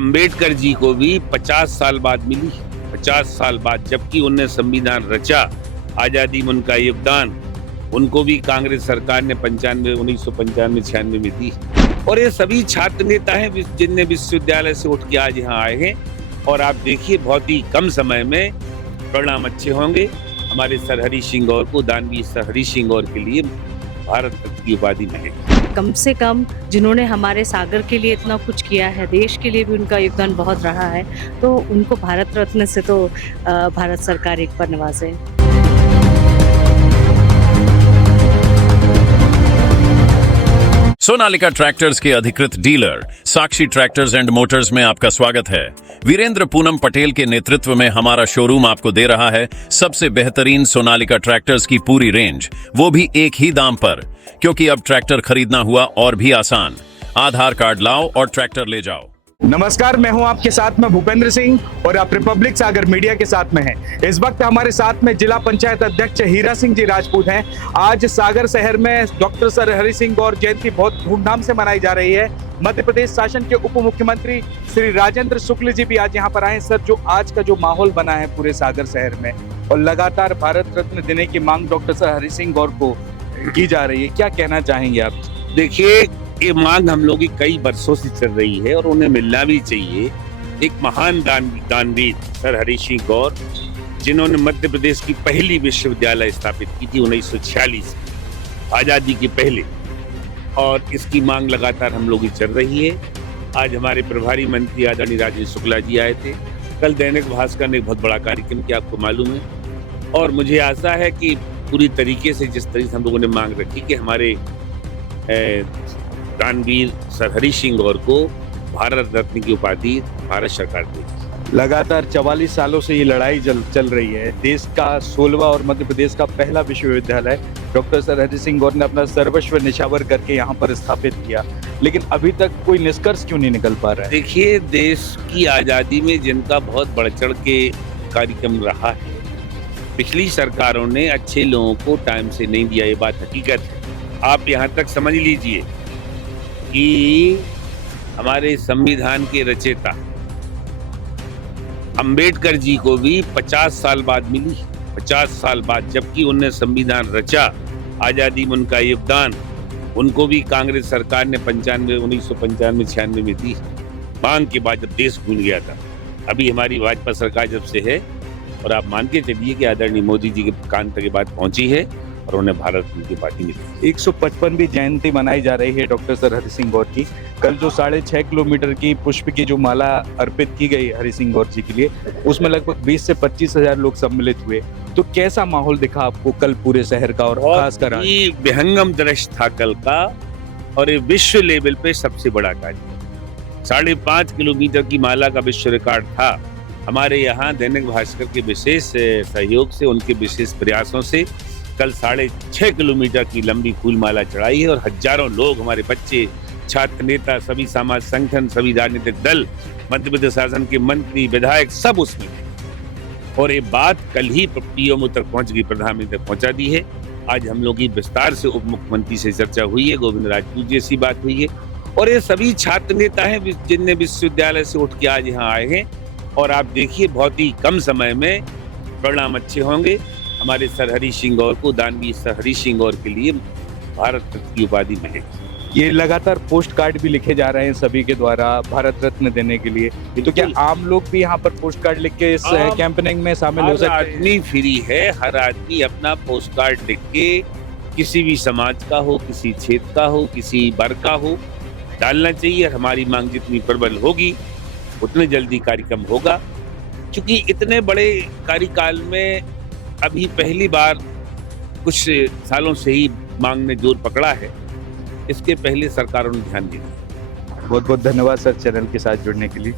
अंबेडकर जी को भी 50 साल बाद मिली, 50 साल बाद, जबकि उनने संविधान रचा, आजादी में उनका योगदान उनको भी कांग्रेस सरकार ने 1995-96 में दी। और ये सभी छात्र नेता हैं जिनने विश्वविद्यालय से उठ के आज यहाँ आए हैं। और आप देखिए बहुत ही कम समय में परिणाम अच्छे होंगे। हमारे सर हरि सिंह गौर को, दानवीर सर हरि सिंह गौर के लिए भारत रत्न की उपाधि मिलेगी। कम से कम जिन्होंने हमारे सागर के लिए इतना कुछ किया है, देश के लिए भी उनका योगदान बहुत रहा है, तो उनको भारत रत्न से तो भारत सरकार एक बार नवाजे। सोनालिका ट्रैक्टर्स के अधिकृत dealer Sakshi tractors and Motors में आपका स्वागत है। वीरेंद्र पूनम पटेल के नेतृत्व में हमारा शोरूम आपको दे रहा है सबसे बेहतरीन सोनालिका ट्रैक्टर्स की पूरी रेंज, वो भी एक ही दाम पर, क्योंकि अब ट्रैक्टर खरीदना हुआ और भी आसान। आधार कार्ड लाओ और ट्रैक्टर ले जाओ। नमस्कार, मैं हूं आपके साथ में भूपेंद्र सिंह और आप रिपब्लिक सागर मीडिया के साथ में हैं। इस वक्त हमारे साथ में जिला पंचायत अध्यक्ष हीरा सिंह जी राजपूत हैं। आज सागर शहर में डॉक्टर सर हरि सिंह गौर जयंती बहुत धूमधाम से मनाई जा रही है। मध्य प्रदेश शासन के उप मुख्यमंत्री श्री राजेंद्र शुक्ल जी भी आज यहाँ पर आए। सर, जो आज का जो माहौल बना है पूरे सागर शहर में और लगातार भारत रत्न देने की मांग डॉक्टर सर हरि सिंह गौर को की जा रही है, क्या कहना चाहेंगे आप? देखिए, ये मांग हम लोगों की कई वर्षों से चल रही है और उन्हें मिलना भी चाहिए। एक महान दानवीर सर हरि सिंह गौर, जिन्होंने मध्य प्रदेश की पहली विश्वविद्यालय स्थापित की थी 1946 आजादी के पहले, और इसकी मांग लगातार हम लोगों की चल रही है। आज हमारे प्रभारी मंत्री आदरणीय राजेश शुक्ला जी आए थे। कल दैनिक भास्कर ने एक बहुत बड़ा कार्यक्रम किया, आपको मालूम है, और मुझे आशा है कि पूरी तरीके से जिस तरीके से हम लोगों ने मांग रखी कि हमारे दानवीर सर हरि सिंह गौर को भारत रत्न की उपाधि भारत सरकार देगी। लगातार 44 सालों से ये लड़ाई चल रही है। देश का 16वां और मध्य प्रदेश का पहला विश्वविद्यालय डॉक्टर सर हरि सिंह गौर ने अपना सर्वस्व निछावर करके यहाँ पर स्थापित किया, लेकिन अभी तक कोई निष्कर्ष क्यों नहीं निकल पा रहा है? देखिए, देश की आजादी में जिनका बहुत बढ़ चढ़ के कार्यक्रम रहा है, पिछली सरकारों ने अच्छे लोगों को टाइम से नहीं दिया, ये बात हकीकत है। आप यहाँ तक समझ लीजिए कि हमारे संविधान के रचयिता अंबेडकर जी को भी 50 साल बाद मिली, 50 साल बाद, जबकि उनने संविधान रचा, आजादी में उनका योगदान उनको भी कांग्रेस सरकार ने 1995-96 में दी। मांग के बाद जब देश भूल गया था। अभी हमारी भाजपा सरकार जब से है, और आप मान के चलिए कि आदरणीय मोदी जी के कान तक ये बात पहुंची है और उन्हें भारत रत्न की उपाधि मिली। 155वीं जयंती मनाई जा रही है डॉक्टर सर हरि सिंह गौर की। कल जो 6.5 किलोमीटर की पुष्प की जो माला अर्पित की गई हरि सिंह गौर जी के लिए, उसमें लगभग 20 से 25 हजार लोग सम्मिलित हुए। तो कैसा माहौल दिखा आपको कल पूरे शहर का, और खासकर विहंगम दृश्य था कल का, और ये विश्व लेवल पे सबसे बड़ा कार्य। 5.5 किलोमीटर की माला का विश्व रिकॉर्ड था। हमारे यहाँ दैनिक भास्कर के विशेष सहयोग से, उनके विशेष प्रयासों से कल 6.5 किलोमीटर की लंबी फूल माला चढ़ाई है, और हजारों लोग, हमारे बच्चे, छात्र नेता, सभी समाज संगठन, सभी राजनीतिक दल, मध्य प्रदेश शासन के मंत्री, विधायक, सब उसमें थे। और ये बात कल ही पीएम तक पहुंच गई, प्रधानमंत्री तक पहुंचा दी है। आज हम लोग की विस्तार से उप मुख्यमंत्री से चर्चा हुई है, गोविंद राजपूत जी से बात हुई है, और ये सभी छात्र नेता हैं जिनने विश्वविद्यालय से उठ के आज यहाँ आए हैं। और आप देखिए बहुत ही कम समय में परिणाम अच्छे होंगे। हमारे सर हरि सिंह गौर को, दानवीर सर हरि सिंह गौर के लिए भारत रत्न की उपाधि मिलेगी। ये लगातार पोस्ट कार्ड भी लिखे जा रहे हैं सभी के द्वारा भारत रत्न देने के लिए, तो क्या आम लोग भी यहाँ पर पोस्ट कार्ड लिख के इस कैंपेनिंग में शामिल हो सकते हैं? हर आदमी फ्री है, हर आदमी अपना पोस्ट कार्ड लिख के, किसी भी समाज का हो, किसी क्षेत्र का हो, किसी वर्ग का हो, डालना चाहिए। हमारी मांग जितनी प्रबल होगी उतने जल्दी कार्यक्रम होगा, क्योंकि इतने बड़े कार्यकाल में अभी पहली बार कुछ सालों से ही मांग ने जोर पकड़ा है। इसके पहले सरकारों ने ध्यान दिया। बहुत बहुत धन्यवाद सर चैनल के साथ जुड़ने के लिए।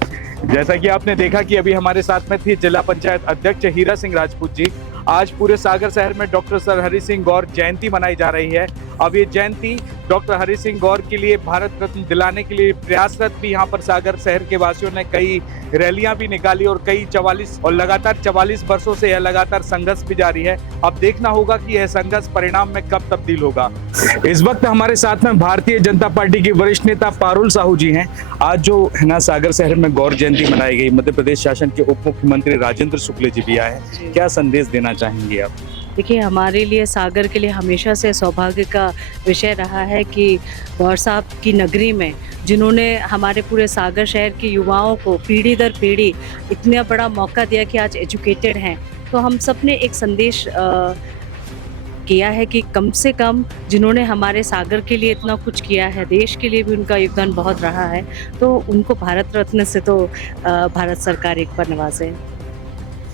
जैसा कि आपने देखा कि अभी हमारे साथ में थी जिला पंचायत अध्यक्ष हीरा सिंह राजपूत जी। आज पूरे सागर शहर में डॉक्टर सर हरि सिंह गौर जयंती मनाई जा रही है। अब ये जयंती डॉक्टर हरि सिंह गौर के लिए भारत रत्न दिलाने के लिए प्रयासरत भी यहाँ पर सागर शहर के वासियों ने कई रैलियां भी निकाली और कई 44 और लगातार 44 वर्षों से यह लगातार संघर्ष भी जारी है। अब देखना होगा कि यह संघर्ष परिणाम में कब तब्दील होगा। इस वक्त हमारे साथ में भारतीय जनता पार्टी के वरिष्ठ नेता पारुल साहू जी हैं। आज जो है ना सागर शहर में गौर जयंती मनाई गई, मध्य प्रदेश शासन के उप मुख्यमंत्री राजेंद्र शुक्ल जी भी आए, क्या संदेश देना चाहेंगे आप? देखिए, हमारे लिए सागर के लिए हमेशा से सौभाग्य का विषय रहा है कि गौर साहब की नगरी में जिन्होंने हमारे पूरे सागर शहर के युवाओं को पीढ़ी दर पीढ़ी इतना बड़ा मौका दिया कि आज एजुकेटेड हैं। तो हम सब ने एक संदेश किया है कि कम से कम जिन्होंने हमारे सागर के लिए इतना कुछ किया है, देश के लिए भी उनका योगदान बहुत रहा है, तो उनको भारत रत्न से तो भारत सरकार एक बार नवाजे।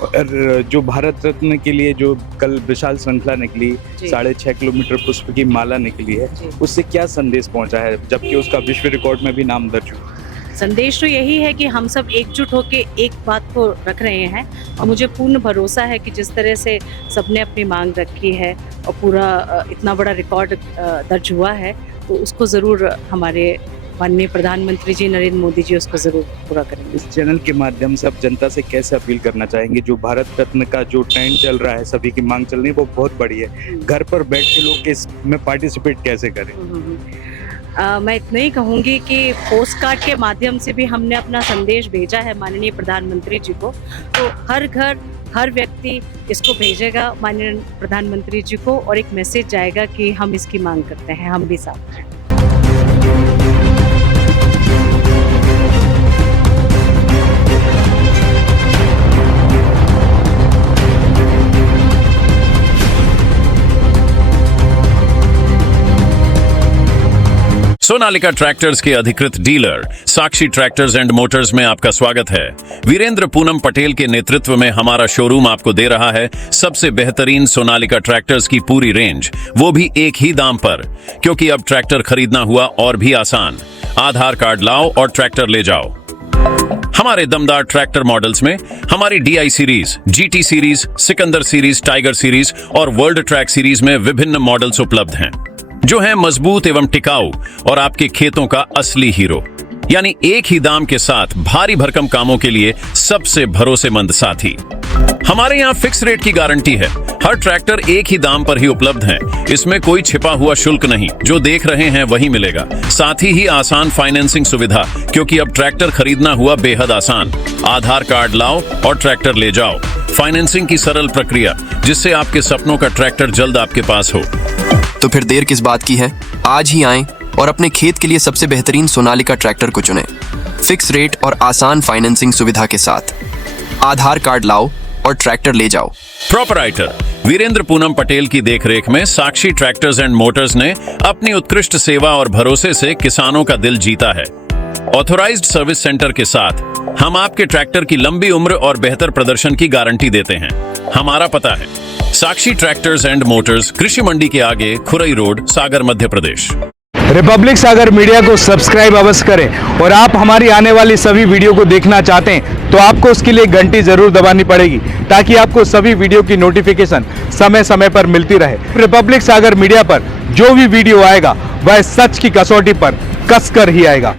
और जो भारत रत्न के लिए जो कल विशाल श्रृंखला निकली, 6.5 किलोमीटर पुष्प की माला निकली है, उससे क्या संदेश पहुंचा है, जबकि उसका विश्व रिकॉर्ड में भी नाम दर्ज हुआ? संदेश तो यही है कि हम सब एकजुट होकर एक बात को रख रहे हैं और मुझे पूर्ण भरोसा है कि जिस तरह से सबने अपनी मांग रखी है और पूरा इतना बड़ा रिकॉर्ड दर्ज हुआ है, तो उसको ज़रूर हमारे माननीय प्रधानमंत्री जी नरेंद्र मोदी जी उसको जरूर पूरा करेंगे। इस चैनल के माध्यम से आप जनता से कैसे अपील करना चाहेंगे? जो भारत रत्न का जो ट्रेंड चल रहा है, सभी की मांग चल रही है, वो बहुत बड़ी है। घर पर बैठ के लोग इसमें पार्टिसिपेट कैसे करें? मैं इतना ही कहूँगी कि पोस्ट कार्ड के माध्यम से भी हमने अपना संदेश भेजा है माननीय प्रधानमंत्री जी को, तो हर घर हर व्यक्ति इसको भेजेगा माननीय प्रधानमंत्री जी को और एक मैसेज जाएगा कि हम इसकी मांग करते हैं, हम भी साथ हैं। सोनालिका ट्रैक्टर्स के अधिकृत dealer Sakshi tractors and Motors में आपका स्वागत है। वीरेंद्र पूनम पटेल के नेतृत्व में हमारा शोरूम आपको दे रहा है सबसे बेहतरीन सोनालिका ट्रैक्टर्स की पूरी रेंज, वो भी एक ही दाम पर। क्योंकि अब ट्रैक्टर खरीदना हुआ और भी आसान। आधार कार्ड लाओ और ट्रैक्टर ले जाओ। हमारे दमदार ट्रैक्टर मॉडल्स में हमारी DI series, GT series, Sikandar series, tiger series और वर्ल्ड ट्रैक सीरीज में विभिन्न मॉडल्स उपलब्ध हैं, जो हैं मजबूत एवं टिकाऊ और आपके खेतों का असली हीरो। यानी एक ही दाम के साथ भारी भरकम कामों के लिए सबसे भरोसेमंद साथी। हमारे यहाँ फिक्स रेट की गारंटी है। हर ट्रैक्टर एक ही दाम पर ही उपलब्ध है। इसमें कोई छिपा हुआ शुल्क नहीं, जो देख रहे हैं वही मिलेगा। साथ ही आसान फाइनेंसिंग सुविधा, क्योंकि अब ट्रैक्टर खरीदना हुआ बेहद आसान। आधार कार्ड लाओ और ट्रैक्टर ले जाओ। फाइनेंसिंग की सरल प्रक्रिया, जिससे आपके सपनों का ट्रैक्टर जल्द आपके पास हो। तो फिर देर किस बात की है? आज ही आएं और अपने खेत के लिए सबसे बेहतरीन सोनालिका ट्रैक्टर को चुनें, फिक्स रेट और आसान फाइनेंसिंग सुविधा के साथ। आधार कार्ड लाओ और ट्रैक्टर ले जाओ। प्रोपराइटर वीरेंद्र पूनम पटेल की देखरेख में साक्षी ट्रैक्टर्स एंड मोटर्स ने अपनी उत्कृष्ट सेवा और भरोसे से किसानों का दिल जीता है। ऑथोराइज्ड सर्विस सेंटर के साथ हम आपके ट्रैक्टर की लंबी उम्र और बेहतर प्रदर्शन की गारंटी देते हैं। हमारा पता है साक्षी ट्रैक्टर्स एंड मोटर्स, कृषि मंडी के आगे, खुरई रोड, सागर, मध्य प्रदेश। रिपब्लिक सागर मीडिया को सब्सक्राइब अवश्य करें और आप हमारी आने वाली सभी वीडियो को देखना चाहते हैं तो आपको उसके लिए घंटी जरूर दबानी पड़ेगी, ताकि आपको सभी वीडियो की नोटिफिकेशन समय समय पर मिलती रहे। रिपब्लिक सागर मीडिया पर जो भी वीडियो आएगा वह सच की कसौटी पर कसकर ही आएगा।